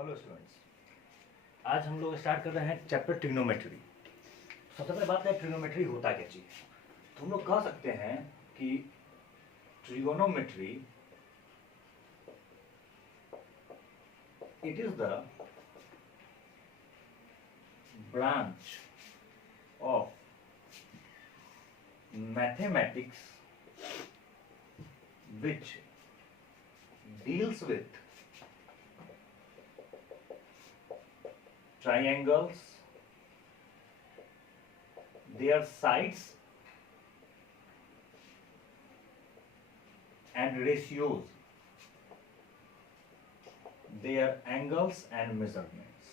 Hello students, आज हम लोग स्टार्ट कर रहे हैं चैप्टर ट्रिग्नोमेट्री। सबसे पहले बात है ट्रिग्नोमेट्री होता क्या चीज है। तो हम लोग कह सकते हैं कि trigonometry it is the branch of mathematics which deals with triangles, their sides and ratios, their angles and measurements.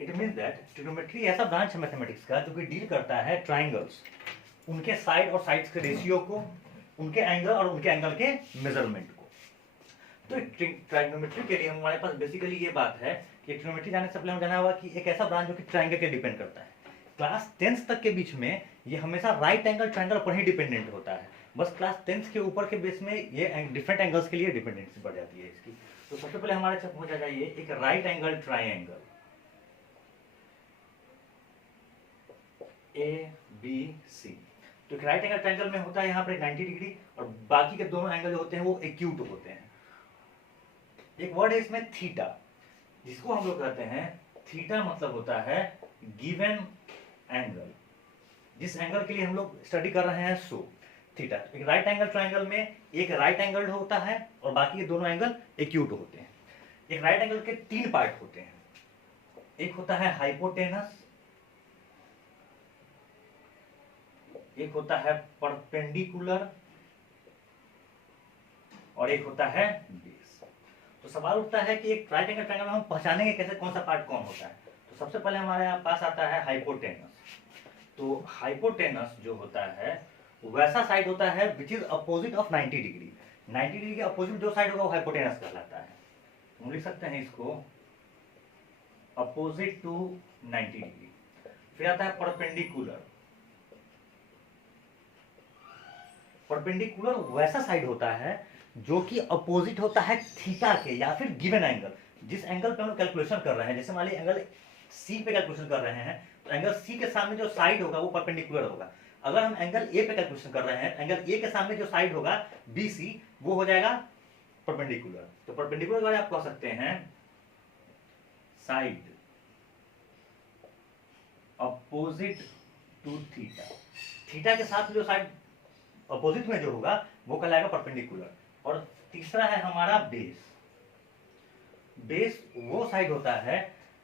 It means that trigonometry ऐसा ब्रांच है मैथमेटिक्स का जो कि डील करता है ट्राइंगल्स, उनके साइड और साइड्स के रेशियो को, उनके एंगल और उनके एंगल के मेजरमेंट को। तो ट्राइग्नोमेट्री के लिए हमारे पास बेसिकली ये बात है कि ट्रिग्नोमेट्री जाने से पहले हम जाना होगा कि एक ऐसा ब्रांच जो कि ट्राइंगल के डिपेंड करता है। क्लास 10th तक के बीच में ये हमेशा राइट एंगल ट्राइंगल पर ही डिपेंडेंट होता है। बस क्लास 10th के ऊपर के बेस में ये डिफरेंट एंगल्स के लिए डिपेंडेंसी बढ़ जाती है इसकी। तो सबसे पहले हमारे साथ हो जाएगा ये एक राइट एंगल ट्राइंगल ABC। तो एक राइट एंगल ट्रायंगल में होता है यहाँ पर 90 डिग्री और बाकी के दोनों एंगल जो होते हैं वो एक्यूट होते हैं। एक वर्ड है इसमें थीटा, जिसको हम लोग कहते हैं थीटा मतलब होता है गिवन एंगल, जिस एंगल के लिए हम लोग स्टडी कर रहे हैं सो थीटा। एक राइट एंगल ट्रायंगल में एक राइट एंगल होता है और बाकी के दोनों एंगल एक्यूट होते हैं। एक राइट एंगल के 3 पार्ट होते हैं, एक होता है हाइपोटेनस, एक होता है परपेंडिकुलर और एक होता है बेस। तो सवाल उठता है कि एक राइट एंगल ट्रायंगल में हम पहचानेंगे कैसे कौन सा पार्ट कौन होता है। तो सबसे पहले हमारे पास आता है हाइपोटेनस। तो हाइपोटेनस जो होता है वैसा साइड होता है which is opposite of 90 degree. 90 degree के अपोजिट जो साइड होगा वो हाइपोटेनस कहलाता है। हम लिख सकते हैं इसको अपोजिट टू 90 डिग्री। फिर आता है परपेंडिकुलर। परपेंडिकुलर वैसा साइड होता है जो कि अपोजिट होता है थीटा के या फिर गिवन एंगल, जिस एंगल पे हम कैलकुलेशन कर रहे हैं। जैसे मान लीजिए एंगल सी पे कैलकुलेशन कर रहे हैं तो एंगल सी के सामने जो साइड होगा वो परपेंडिकुलर होगा। अगर हम एंगल ए पे कैलकुलेशन कर रहे हैं एंगल ए के सामने जो साइड होगा BC वो हो जाएगा परपेंडिकुलर। तो परपेंडिकुलर के बारे में आप कह सकते हैं side opposite to theta. Theta के साथ जो साइड अपोजिट में जो होगा वो कहलाएगा परपेंडिकुलर। और तीसरा है हमारा बेस। बेस वो साइड होता है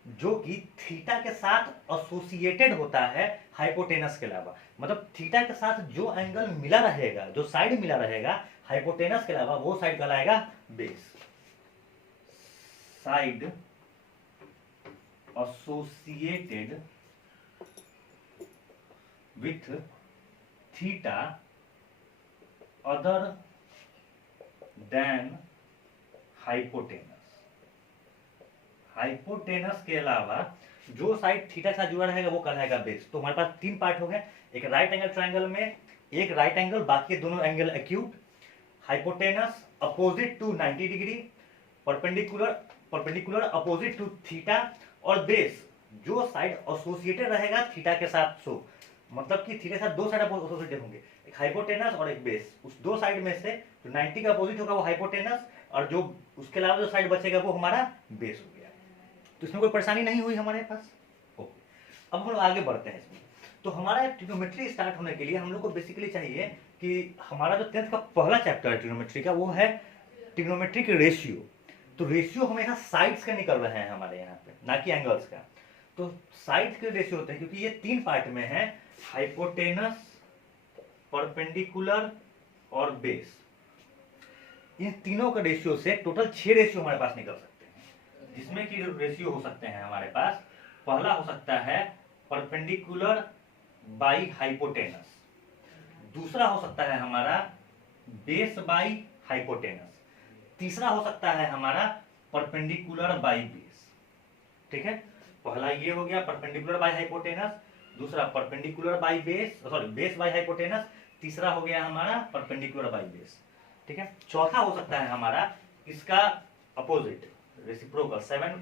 जो कि थीटा के साथ एसोसिएटेड होता है हाइपोटेनस के अलावा। मतलब थीटा के साथ जो एंगल मिला रहेगा, जो साइड मिला रहेगा हाइपोटेनस के अलावा, वो साइड कहलाएगा base. Side associated with theta other than hypotenuse. Hypotenuse के अलावा जो साइड थीटा के साथ जुड़ा रहेगा वो कहलाएगा बेस। तो हमारे पास 3 पार्ट हो गए, एक राइट एंगल ट्रायंगल में एक राइट एंगल, बाकी दोनों angle acute, hypotenuse opposite to 90 degree, perpendicular opposite to theta, और बेस जो साइड एसोसिएटेड रहेगा थीटा के साथ। सो मतलब कि थीटा के साथ 2 साइड एसोसिएटेड होंगे, एक हाइपोटेनस और एक बेस। उस 2 साइड में से जो 90 का अपोजिट होगा वो हाइपोटेनस और जो उसके अलावा जो साइड बचेगा वो हमारा बेस हो गया। तो इसमें कोई परेशानी नहीं हुई हमारे पास। ओके, अब हम लोग आगे बढ़ते हैं इसमें। तो हमारा ट्रिग्नोमेट्री स्टार्ट होने के लिए हम लोग को बेसिकली चाहिए कि हमारा जो 10th का पहला चैप्टर है ट्रिग्नोमेट्री का वो है ट्रिग्नोमेट्री के रेशियो। तो रेशियो हमेशा साइड्स का निकल रहे हैं हमारे यहाँ पे, ना कि एंगल्स का। तो साइड्स के रेशियो होते हैं क्योंकि ये 3 पार्ट में है, हाइपोटेनस, परपेंडिकुलर और बेस। इन तीनों का रेशियो से टोटल 6 रेशियो हमारे पास निकल सकते हैं, जिसमें कि रेशियो हो सकते हैं हमारे पास। पहला हो सकता है परपेंडिकुलर बाई हाइपोटेनस, दूसरा हो सकता है हमारा बेस बाई हाइपोटेनस, तीसरा हो सकता है हमारा परपेंडिकुलर बाई बेस। ठीक है, पहला ये हो गया परपेंडिकुलर बाई हाइपोटेनस, दूसरा perpendicular by base, sorry base by hypotenuse, तीसरा हो गया हमारा परपेंडिकुलर बाई बेस, ठीक है। चौथा हो सकता है हमारा इसका अपोजिट रेसिप्रोकल 7।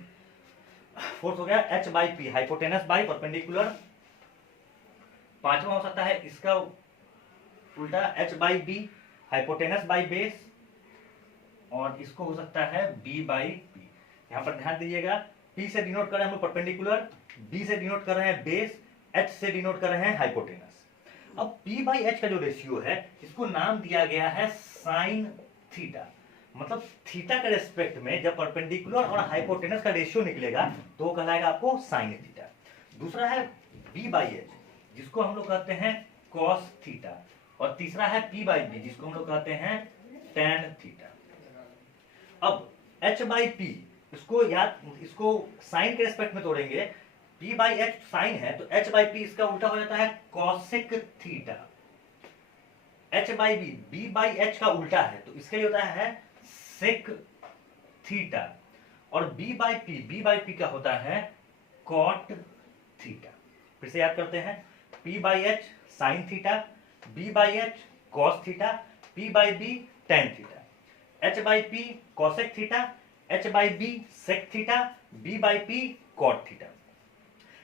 फोर्थ हो गया h by p hypotenuse by perpendicular. पांचवा हो सकता है इसका उल्टा h by b hypotenuse by base, और इसको हो सकता है b बाई पी। यहाँ पर ध्यान दीजिएगा, p से डिनोट कर रहे हैं हम लोग परपेंडिकुलर, b से डिनोट कर रहे हैं बेस, h से डिनोट कर रहे हैं हाइपोटेनस। अब p बाई h का जो रेशियो है इसको नाम दिया गया है साइन थीटा। मतलब थीटा के रेस्पेक्ट में जब परपेंडिकुलर और हाइपोटेनस का रेशियो निकलेगा तो वो कहलाएगा आपको साइन थीटा। दूसरा है b बाई एच जिसको हम लोग कहते हैं कॉस थीटा, और तीसरा है p बाई बी जिसको हम लोग कहते हैं टेन थीटा। अब h बाई पी इसको साइन के रेस्पेक्ट में तोड़ेंगे, p बाई एच साइन है तो h बाई पी इसका उल्टा हो जाता है cosec theta. h by b b by h का उल्टा है तो इसके लिए होता है सेक थीटा, और b बाई पी का होता है कॉट थीटा। फिर से याद करते हैं, p by h sine theta, b by h cos theta, p by b tan theta, h by p cosec theta, h by b sec theta, b by p cot theta.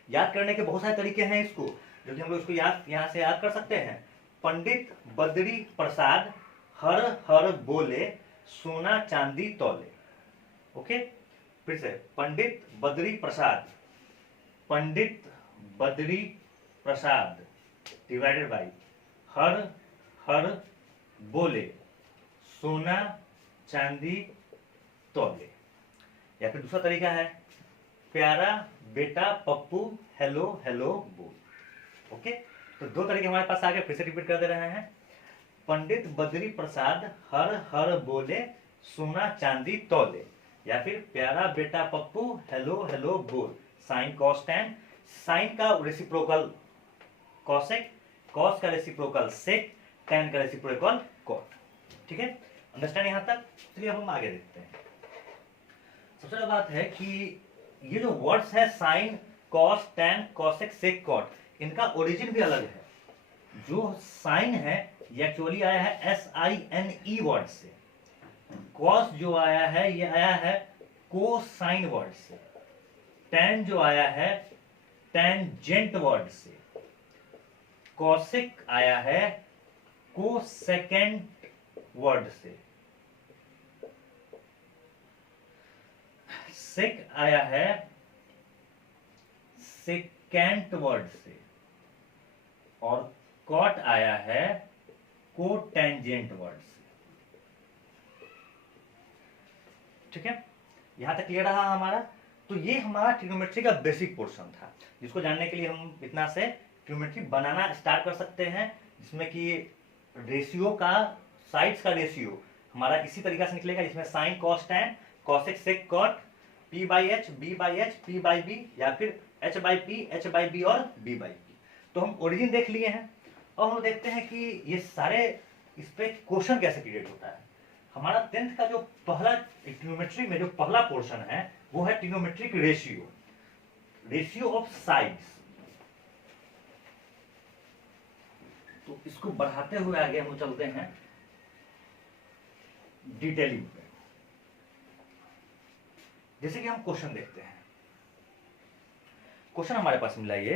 याद करने के बहुत सारे तरीके हैं इसको, जो कि हम लोग इसको यहाँ से याद कर सकते हैं। पंडित बद्री प्रसाद हर हर बोले सोना चांदी तौले। ओके, फिर से Pandit Badri Prasad divided by her हर बोले सोना चांदी तौले। या फिर दूसरा तरीका है प्यारा बेटा पप्पू हेलो हेलो बोल। ओके, तो दो तरीके हमारे पास आ गए, फिर से रिपीट कर दे रहे हैं। पंडित बद्री प्रसाद हर हर बोले सोना चांदी तौले, या फिर प्यारा बेटा पप्पू हेलो हेलो बोल। साइन कॉस टेन, साइन का रेसिप्रोकल कॉसेक, कॉस का रेसिप्रोकल सेक, टेन का रेसिप्रोकल कॉट। ठीक है, अंडरस्टैंड यहां तक? चलिए अब हम आगे देखते हैं। सबसे बड़ी बात है कि ये जो वर्ड्स है sine cos tan cosec sec cot, इनका ओरिजिन भी अलग है। जो साइन है ये एक्चुअली आया है SINE वर्ड से, कॉस जो आया है ये आया है कोसाइन वर्ड से, टेन जो आया है टेंजेंट वर्ड से, कॉसेक आया है कोसेकेंट वर्ड से, सेक आया है सेकेंट वर्ड से, और कॉट आया है कोटेंजेंट वर्ड से। ठीक है, यहां तक क्लियर रहा हमारा? तो ये हमारा ट्रिग्नोमेट्री का बेसिक पोर्शन था, जिसको जानने के लिए हम इतना से ट्रिग्नोमेट्री बनाना स्टार्ट कर सकते हैं, जिसमें कि रेशियो का, साइड्स का रेशियो हमारा इसी तरीका से निकलेगा, जिसमें sine cos tan cosec sec cot, p by h b by h p by b, या फिर h by p h by b और b बाई p। तो हम ओरिजिन देख लिए हैं, और हम देखते हैं कि ये सारे इस पे क्वेश्चन कैसे क्रिएट होता है। हमारा 10th का जो पहला ट्रिग्नोमेट्री में जो पहला पोर्शन है वो है trigonometric ratio, ratio of sides. तो इसको बढ़ाते हुए आगे हम चलते हैं डिटेलिंग पे। जैसे कि हम क्वेश्चन देखते हैं, क्वेश्चन हमारे पास मिला ये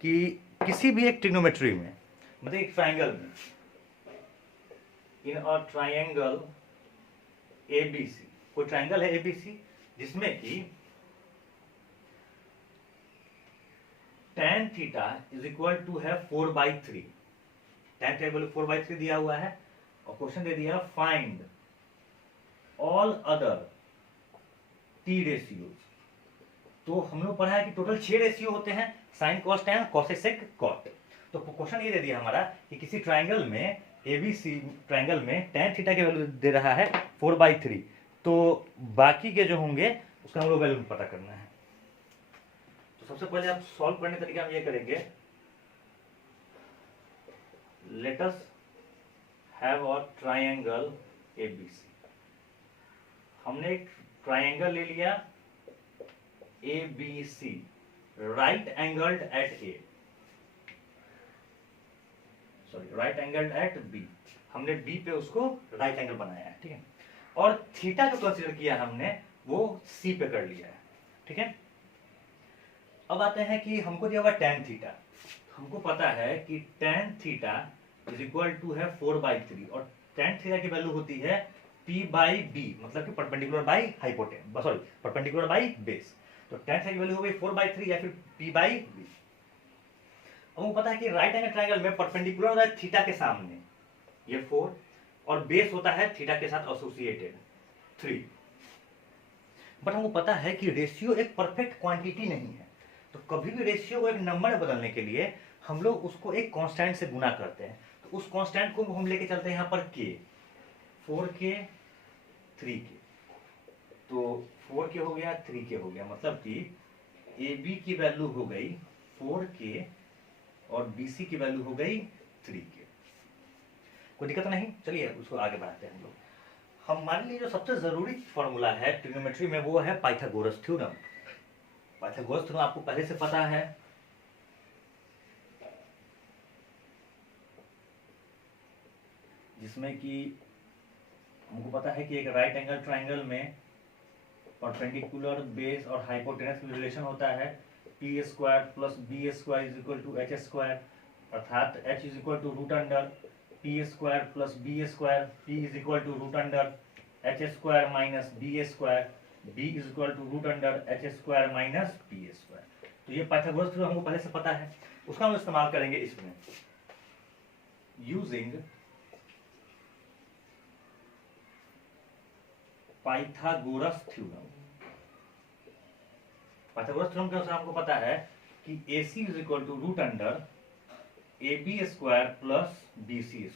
कि किसी भी एक ट्रिग्नोमेट्री में, मतलब एक ट्राइंगल में, इन अ ट्राइंगल ABC, कोई ट्राइंगल है ABC जिसमें कि tan theta is equal to है 4/3, tan थीटा 4/3 दिया हुआ है, और क्वेश्चन दे दिया find all other T ratios. तो हम लोग पढ़ा है कि टोटल 6 रेशियो होते हैं, sine cos tan cosec sec cot. तो क्वेश्चन ये दे दिया हमारा कि किसी ट्राइंगल में ABC ट्राइंगल में tan थीटा के वैल्यू दे रहा है 4/3, तो बाकी के जो होंगे उसका हम लोग वैल्यू पता करना है। तो सबसे पहले आप सॉल्व करने तरीका हम ये करेंगे, let us have a triangle ABC। हमने एक ट्राइंगल ले लिया ABC, right angled at A, sorry right angle at B, हमने बी पे उसको राइट एंगल बनाया है, ठीक है। और थीटा जो कंसीडर किया हमने वो सी पे कर लिया है, ठीक है। अब आते हैं कि हमको दिया हुआ tan थीटा, हमको पता है कि tan theta is equal to है 4/3 और tan थीटा की वैल्यू होती है p/b, मतलब कि perpendicular by hypotenuse, sorry perpendicular by base. तो tan थीटा की वैल्यू हो गई 4/3 या फिर p/b। हमको पता है कि राइट एंगल ट्रायंगल में परपेंडिकुलर होता है थीटा के सामने ये 4 और बेस होता है थीटा के साथ एसोसिएटेड 3। बट हमको पता है कि रेशियो एक परफेक्ट क्वांटिटी नहीं है, तो कभी भी रेशियो को एक नंबर में बदलने के लिए हम लोग उसको एक कांस्टेंट से गुना करते हैं। तो उस कांस्टेंट को हम लेके चलते हैं यहाँ पर k, 4k 3k, तो 4k हो गया 3k हो गया, मतलब कि AB की वैल्यू हो गई 4k और BC की वैल्यू हो गई 3k। कोई दिक्कत नहीं, चलिए उसको आगे बढ़ाते हैं हम लोग। हमारे लिए जो सबसे जरूरी फॉर्मूला है ट्रिग्नोमेट्री में वो है पाइथागोरस थ्योरम। पाइथागोरस थ्योरम आपको पहले से पता है, जिसमें कि हमको पता है कि एक राइट एंगल ट्रायंगल में परपेंडिकुलर बेस और हाइपोटेनस में रिलेशन होता है p² + b² is equal to h², अर्थात h is equal to root under p² + b², p is equal to root under h² minus b², b is equal to root under h² minus b²। तो ये Pythagoras theorem हमको पहले से पता है, उसका हम इस्तेमाल करेंगे इसमें using Pythagoras theorem. Pythagoras theorem के अनुसार हमको पता है कि AC is equal to root under AB² plus BC²।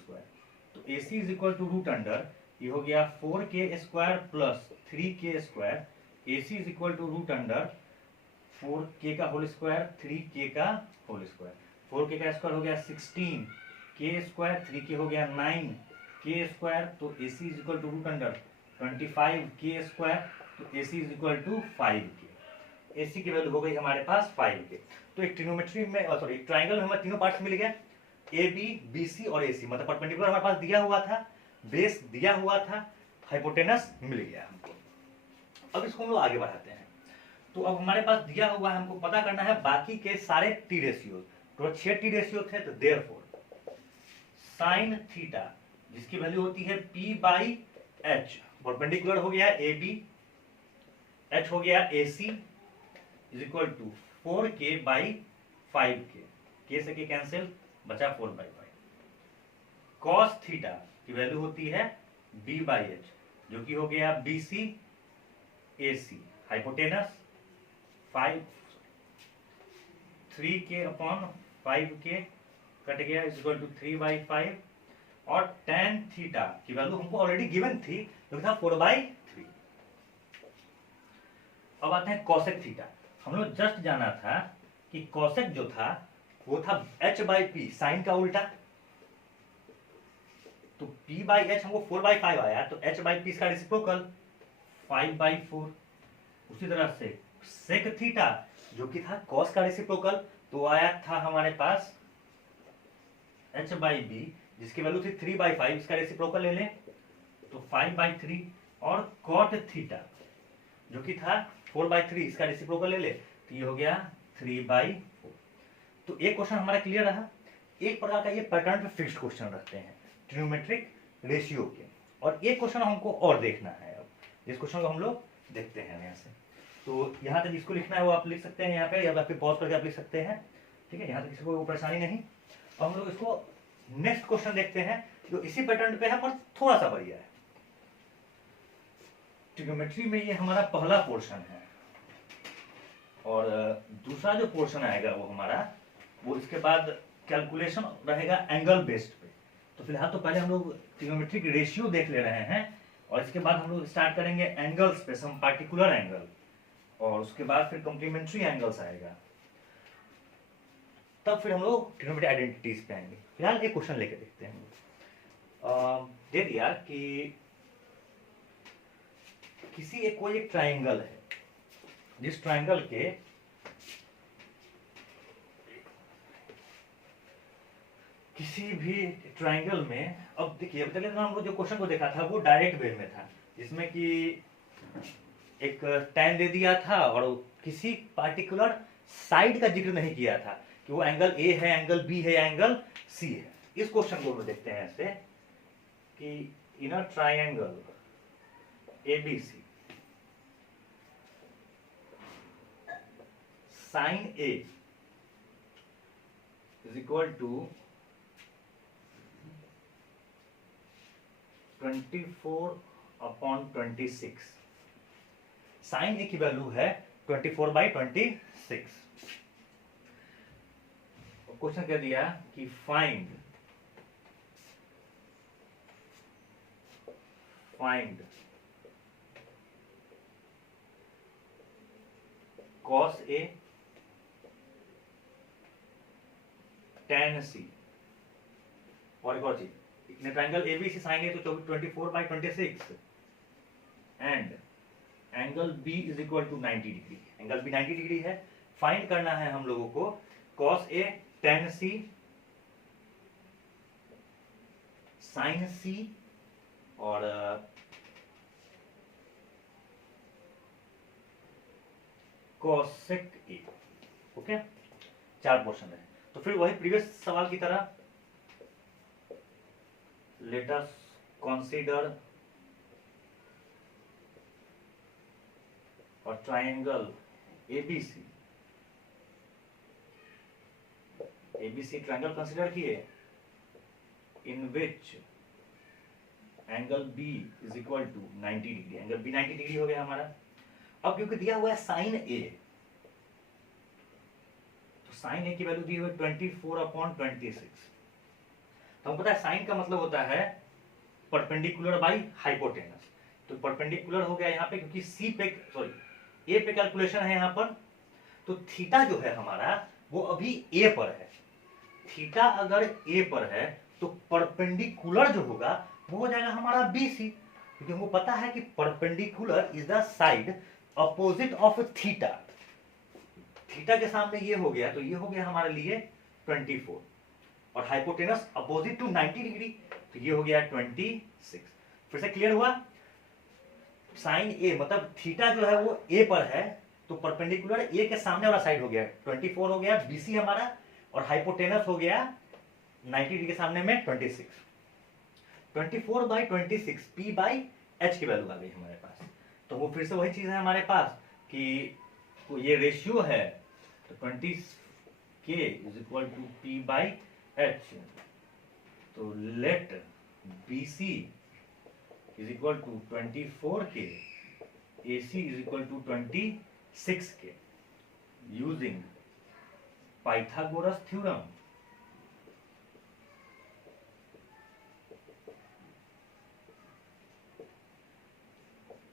तो AC is equal to root under, ये हो गया 4k² plus 3k², AC is equal to root under 4k का होल स्क्वायर 3k का होल स्क्वायर, 4k का square हो गया 16, k², 3k हो गया 9k², तो AC is equal to root under 25k², तो AC is equal to 5k। AC की वैल्यू हो गई हमारे पास 5k। तो एक ट्रिग्नोमेट्री में सॉरी एक ट्रायंगल में हमें तीनों पार्ट्स मिल गया, AB BC और AC, मतलब परपेंडिकुलर हमारे पास दिया हुआ था, बेस दिया हुआ था, हाइपोटेनस मिल गया हमको। अब इसको हम लोग आगे बढ़ाते हैं। तो अब हमारे पास दिया हुआ है, हमको पता करना है बाकी के सारे टी रेशियो, तो 6 टी रेशियो थे, तो देयरफॉर साइन थीटा जिसकी वैल्यू होती है p/h, परपेंडिकुलर हो गया AB, h हो गया AC is equal to 4k/5k, k से k कैंसिल, बचा 4/5। cos थीटा की वैल्यू होती है b/h, जो कि हो गया BC AC, hypotenuse 3k/5k cut गया इज इक्वल टू 3/5, और tan थीटा की वैल्यू हमको ऑलरेडी गिवन थी, जो था 4/3। अब आते हैं cosec थीटा। हम लोग जस्ट जाना था कि cosec जो था वो था h/p, साइन का उल्टा, तो p/h हमको 4/5 आया, तो h/p इसका रेसिप्रोकल 5/4। उसी तरह से sec थीटा जो कि था cos का रेसिप्रोकल, तो आया था हमारे पास h/b जिसकी वैल्यू थी 3/5, इसका रेसिप्रोकल ले लें तो 5/3, और cot थीटा जो कि था 4/3, इसका रेसिप्रोकल ले ले तो ये हो गया 3/4। तो एक क्वेश्चन हमारा क्लियर रहा। एक प्रकार का ये पैटर्न पे फिक्स्ड क्वेश्चन रखते हैं ट्रिग्नोमेट्रिक रेशियो के, और एक क्वेश्चन हमको और देखना है। अब जिस क्वेश्चन को हम लोग देखते हैं यहाँ से, तो यहाँ तक जिसको लिखना है वो आप लिख सकते हैं यहाँ पे, या फिर पॉज करके आप लिख सकते हैं, ठीक है, यहाँ तक किसी को परेशानी नहीं। और हम लोग इसको नेक्स्ट क्वेश्चन देखते हैं जो इसी पैटर्न पे है पर थोड़ा सा बढ़िया है। ट्रिग्नोमेट्री में ये हमारा पहला पोर्शन है, और दूसरा जो पोर्शन आएगा वो हमारा, वो इसके बाद कैलकुलेशन रहेगा एंगल बेस्ड पे। तो फिलहाल तो पहले हम लोग ट्रिग्नोमेट्रिक रेशियो देख ले रहे हैं, और इसके बाद हम लोग स्टार्ट करेंगे एंगल्स पे, सम पार्टिकुलर एंगल, और उसके बाद फिर कॉम्प्लीमेंट्री एंगल्स आएगा, तब फिर हम लोग ट्रिग्नोमेट्रिक आइडेंटिटीज पे आएंगे। फिलहाल एक क्वेश्चन लेके देखते हैं। दे दिया कि किसी एक कोई एक ट्राइंगल है, जिस ट्राइंगल किसी भी ट्रायंगल में, अब देखिए पहले हम लोग जो क्वेश्चन को देखा था वो डायरेक्ट वे में था, जिसमें कि एक tan दे दिया था और किसी पार्टिकुलर साइड का जिक्र नहीं किया था कि वो एंगल ए है, एंगल बी है या एंगल सी है। इस क्वेश्चन को हम देखते हैं ऐसे कि in a triangle ABC sine A is equal to 24/26। Sine A की वैल्यू है 24/26। क्वेश्चन क्या दिया कि find cos A tan C। और एक और चीज, ट्रायंगल एबीसी साइन ए तो 24/26 and angle B is equal to 90 degree. Angle B 90 degree है। फाइंड करना है हम लोगों को cos A tan C sin C और cosec A। ओके, 4 पोर्शन है। तो फिर वही प्रीवियस सवाल की तरह let us consider a triangle ABC। ABC triangle consider किए in which angle B is equal to 90 degree. Angle B 90 degree हो गया हमारा। अब क्योंकि दिया हुआ है साइन A, तो साइन A की वैल्यू दी हुई 24/26। तो हमको पता है साइन का मतलब होता है परपेंडिकुलर बाई हाइपोटेनस। तो परपेंडिकुलर हो गया यहाँ पे, क्योंकि सी पे सॉरी ए पे कैलकुलेशन है यहाँ पर, तो थीटा जो है हमारा वो अभी ए पर है। थीटा अगर ए पर है तो परपेंडिकुलर जो होगा वो हो जाएगा हमारा बी सी, क्योंकि हमको पता है कि perpendicular is the side opposite of theta. Theta के सामने ये हो गया, तो ये हो गया हमारे लिए 24 और हाइपोटेनस अपोजिट टू 90 डिग्री, तो ये हो गया 26। फिर से क्लियर हुआ? साइन ए मतलब थीटा जो है वो ए पर है, तो परपेंडिकुलर ए के सामने वाला साइड हो गया 24 हो गया बीसी हमारा, और हाइपोटेनस हो गया 90 डिग्री के सामने में 26। 24/26 पी बाई एच की वैल्यू आ गई हमारे पास। तो वो फिर से वही चीज है हमारे पास कि ये रेशियो है, तो 20k is equal to P by H. तो let B C is equal to 24k, AC is equal to 26k using Pythagoras theorem.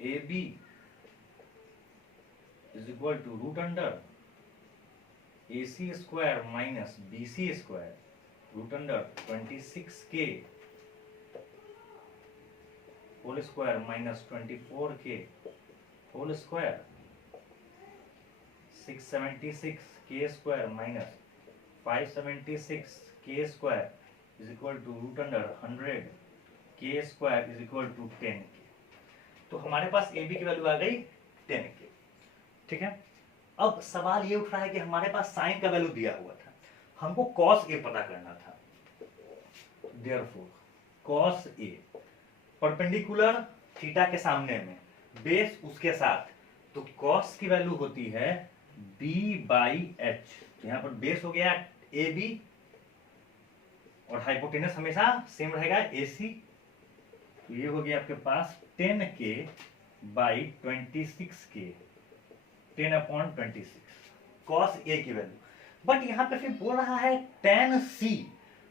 AB is equal to root under AC square minus BC square root under 26k whole square minus 24k whole square 676k square minus 576k square is equal to root under 100k square is equal to 10k। तो हमारे पास A B की value आ गई 10k। ठीक है, अब सवाल ये उठ रहा है कि हमारे पास साइन का वैल्यू दिया हुआ था, हमको कॉस ए पता करना था। Therefore cos A perpendicular theta के सामने में, बेस उसके साथ, तो कॉस की वैल्यू होती है b बाई एच। तो यहाँ पर बेस हो गया ए बी और हाइपोटेनस हमेशा सेम रहेगा AC। तो ये हो गया आपके पास 10k by 26k 10/26 cos A की वैल्यू। बट यहाँ पे फिर बोल रहा है tan C,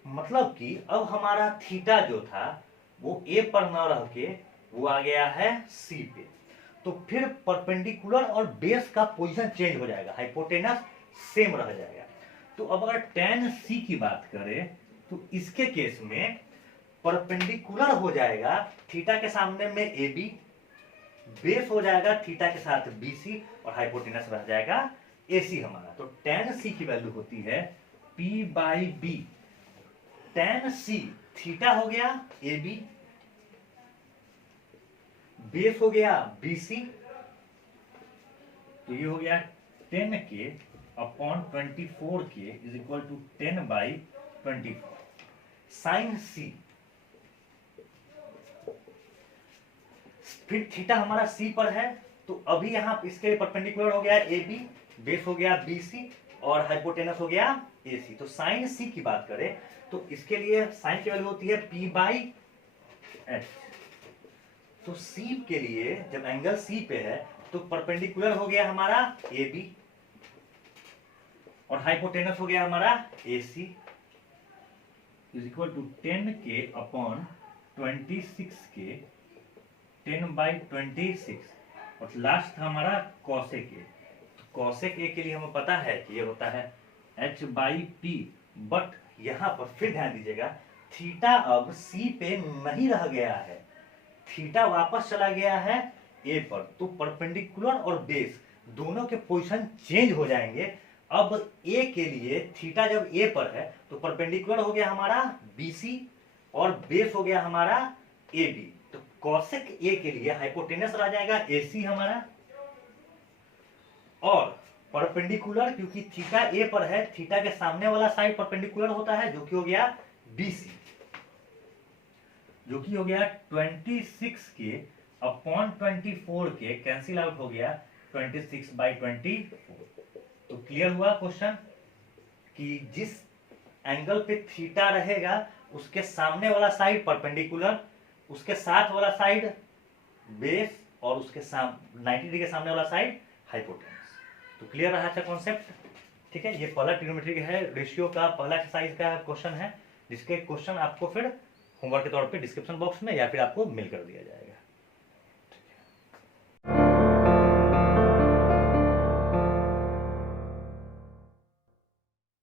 मतलब कि अब हमारा थीटा जो था वो ए पर न रह के वो आ गया है C पे। तो फिर परपेंडिकुलर और बेस का पोजीशन चेंज हो जाएगा, हाइपोटेनस सेम रह जाएगा। तो अब अगर tan C की बात करें तो इसके केस में परपेंडिकुलर हो जाएगा थीटा के सामने में AB, बेस हो जाएगा थीटा के साथ BC और हाइपोटेनस रह जाएगा AC हमारा। तो tan C की वैल्यू होती है P by B tan c theta हो गया ए बी, बेस हो गया बी सी, तो ये हो गया 10k upon 24k is equal to 10/24 sine C. फिर थीटा हमारा सी पर है, तो अभी यहां इसके परपेंडिकुलर हो गया ए बी, बेस हो गया बी सी और हाइपोटेनस हो गया ए सी। तो साइन सी की बात करें तो इसके लिए साइन की वैल्यू होती है p/h। तो सी के लिए जब एंगल सी पे है तो परपेंडिकुलर हो गया हमारा ए बी और हाइपोटेनस हो गया हमारा A C is equal to 10k upon 26k 10/26 और लास्ट हमारा cosec a। तो cosec a के लिए हमें पता है कि ये होता है h/p, बट यहां पर फिर ध्यान दीजिएगा थीटा अब c पे नहीं रह गया है, थीटा वापस चला गया है a पर। तो परपेंडिकुलर और बेस दोनों के पोजीशन चेंज हो जाएंगे। अब a के लिए थीटा जब a पर है तो परपेंडिकुलर हो गया हमारा bc और बेस हो गया हमारा ab। तो cosec a के लिए हाइपोटेनस रह जाएगा ac हमारा, और परपेंडिकुलर क्योंकि थीटा a पर है, थीटा के सामने वाला साइड परपेंडिकुलर होता है जो कि हो गया bc, जो कि हो गया 26k upon 24k cancel out हो गया 26/24। तो क्लियर हुआ क्वेश्चन कि जिस एंगल पे थीटा रहेगा उसके सामने वाला साइड परपेंडिकुलर, उसके साथ वाला साइड बेस और उसके 90 डिग्री के सामने वाला साइड हाइपोटेनस। तो क्लियर रहा था कॉन्सेप्ट? ठीक है, ये पहला ट्रिग्नोमेट्री का है, रेशियो का पहला एक्सरसाइज का क्वेश्चन है, जिसके क्वेश्चन आपको फिर होमवर्क के तौर पे डिस्क्रिप्शन बॉक्स में या फिर आपको मेल कर दिया जाएगा।